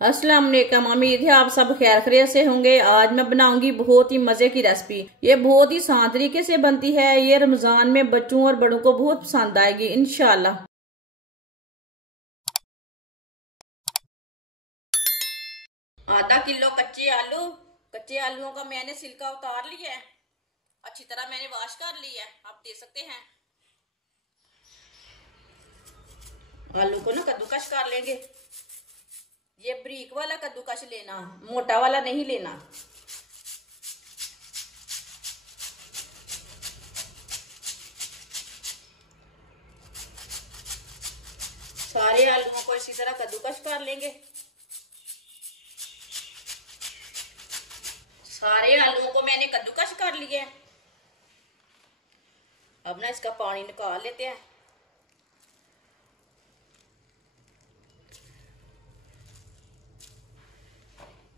अस्सलाम वालेकुम। उम्मीद है आप सब खैर खैरियत से होंगे। आज मैं बनाऊंगी बहुत ही मजे की रेसिपी। ये बहुत ही आसान तरीके से बनती है। ये रमजान में बच्चों और बड़ों को बहुत पसंद आएगी इंशाल्लाह। आधा किलो कच्चे आलू। कच्चे आलूओं का मैंने छिलका उतार लिया है, अच्छी तरह मैंने वॉश कर लिया है। आप देख सकते हैं। आलू को ना कद्दूकस कर लेंगे। ये बारीक वाला कद्दूकस लेना, मोटा वाला नहीं लेना। सारे आलूओं को इसी तरह कद्दूकस कर लेंगे। सारे आलूओं को मैंने कद्दूकस कर लिया है। अब ना इसका पानी निकाल लेते हैं।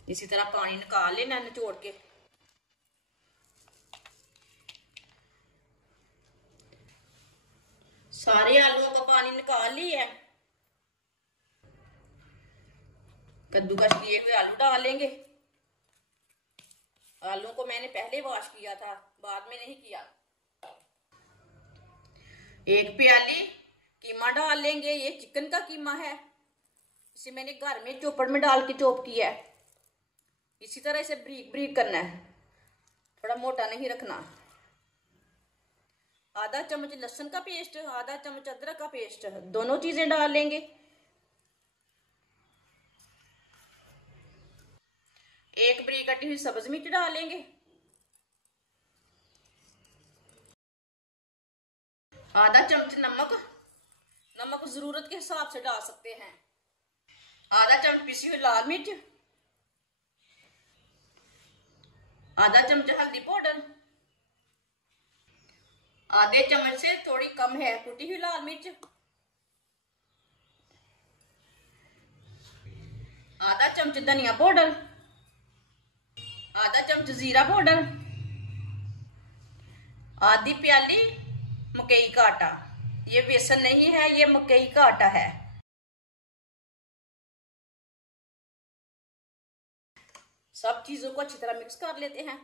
इसी तरह पानी निकाल लेना निचोड़ के। सारे आलूओं का पानी निकाल लिया है। कद्दूकस किए हुए आलू डालेंगे। आलू को मैंने पहले वॉश किया था, बाद में नहीं किया। एक प्याली कीमा डाल लेंगे। ये चिकन का कीमा है, इसे मैंने घर में चॉपर में डाल के चॉप किया है। इसी तरह इसे ब्रीक ब्रीक करना है, थोड़ा मोटा नहीं रखना। आधा चम्मच लहसुन का पेस्ट, आधा चम्मच अदरक का पेस्ट, दोनों चीजें डाल लेंगे। एक बरीक कटी हुई सब्ज मिर्च डालेंगे। आधा चम्मच नमक, नमक जरूरत के हिसाब से डाल सकते हैं। आधा चम्मच पिसी हुई लाल मिर्च, आधा चम्मच हल्दी पाउडर, आधे चम्मच से थोड़ी कम है कुटी हुई लाल मिर्च, आधा चम्मच धनिया पाउडर, आधा चम्मच जीरा पाउडर, आधी प्याली मकई का आटा। ये बेसन नहीं है, ये मकई का आटा है। सब चीजों को अच्छी तरह मिक्स कर लेते हैं।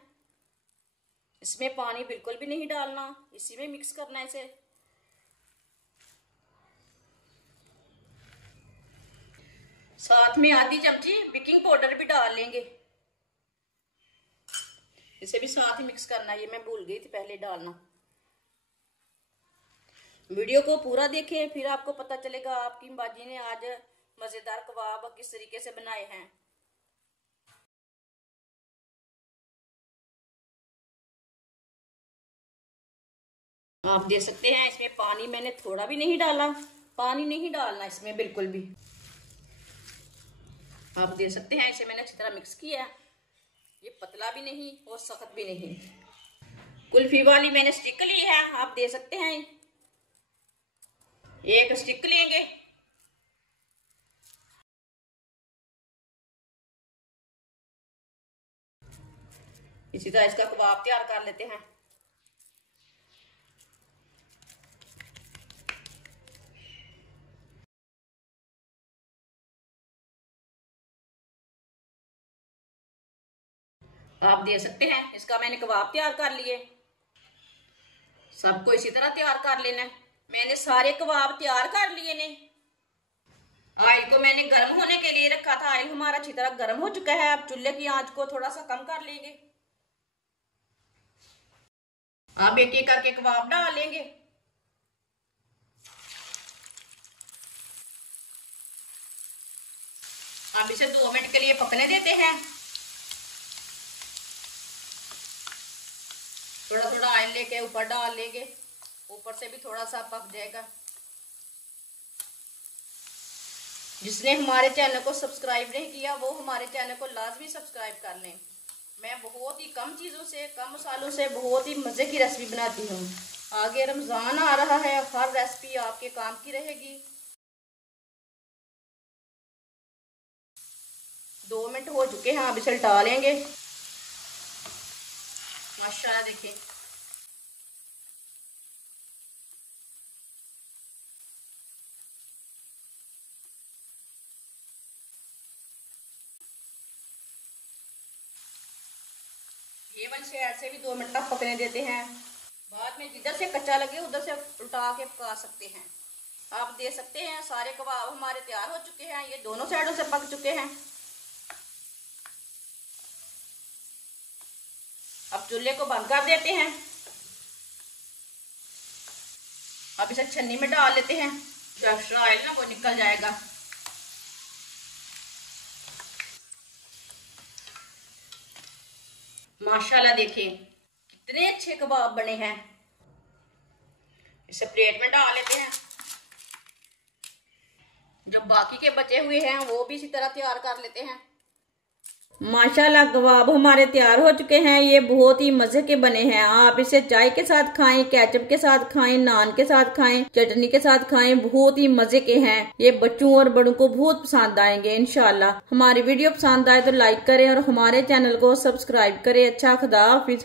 इसमें पानी बिल्कुल भी नहीं डालना, इसी में मिक्स करना है इसे। साथ में आधी चमची बेकिंग पाउडर भी डाल लेंगे। इसे भी साथ ही मिक्स करना है, ये मैं भूल गई थी पहले डालना। वीडियो को पूरा देखें, फिर आपको पता चलेगा आपकी बाजी ने आज मजेदार कबाब किस तरीके से बनाए हैं। आप देख सकते हैं इसमें पानी मैंने थोड़ा भी नहीं डाला। पानी नहीं डालना इसमें बिल्कुल भी। आप देख सकते हैं इसे मैंने अच्छी तरह मिक्स किया है। ये पतला भी नहीं और सख्त भी नहीं। कुल्फी वाली मैंने स्टिक ली है, आप देख सकते हैं। एक स्टिक लेंगे। इसी तरह इसका कबाब तैयार कर लेते हैं। आप देख सकते हैं इसका मैंने कबाब तैयार कर लिए। सबको इसी तरह तैयार कर लेना है। मैंने सारे कबाब तैयार कर लिए ने। ऑयल को मैंने गर्म होने के लिए रखा था। ऑयल हमारा अच्छी तरह गर्म हो चुका है। अब चूल्हे की आंच को थोड़ा सा कम कर लेंगे। अब एक एक करके कबाब डाल लेंगे। अब इसे 2 मिनट के लिए पकने देते हैं। थोड़ा थोड़ा ऑयल लेके ऊपर डाल लेंगे, ऊपर से भी थोड़ा सा पक जाएगा। जिसने हमारे चैनल को सब्सक्राइब नहीं किया वो हमारे चैनल को लाजमी सब्सक्राइब कर लें। मैं बहुत ही कम चीज़ों से, कम मसालों से बहुत ही मज़े की रेसिपी बनाती हूँ। आगे रमज़ान आ रहा है, हर रेसिपी आपके काम की रहेगी। 2 मिनट हो चुके हैं, अब इसे उल्टा लेंगे। माशाल्लाह देखिए। ये वाली साइड से भी 2 मिनट तक पकने देते हैं। बाद में जिधर से कच्चा लगे उधर से उल्टा के पका सकते हैं। आप देख सकते हैं सारे कबाब हमारे तैयार हो चुके हैं, ये दोनों साइडों से पक चुके हैं। अब चूल्हे को बंद कर देते हैं। अब इसे छन्नी में डाल लेते हैं, जो एक्स्ट्रा ऑयल ना वो निकल जाएगा। माशाल्लाह देखिए कितने अच्छे कबाब बने हैं। इसे प्लेट में डाल लेते हैं। जो बाकी के बचे हुए हैं वो भी इसी तरह तैयार कर लेते हैं। माशाल्लाह कबाब हमारे तैयार हो चुके हैं। ये बहुत ही मजे के बने हैं। आप इसे चाय के साथ खाएं, केचप के साथ खाएं, नान के साथ खाएं, चटनी के साथ खाएं, बहुत ही मजे के हैं। ये बच्चों और बड़ों को बहुत पसंद आएंगे इंशाल्लाह। हमारी वीडियो पसंद आए तो लाइक करें और हमारे चैनल को सब्सक्राइब करें। अच्छा खुदा हाफिज।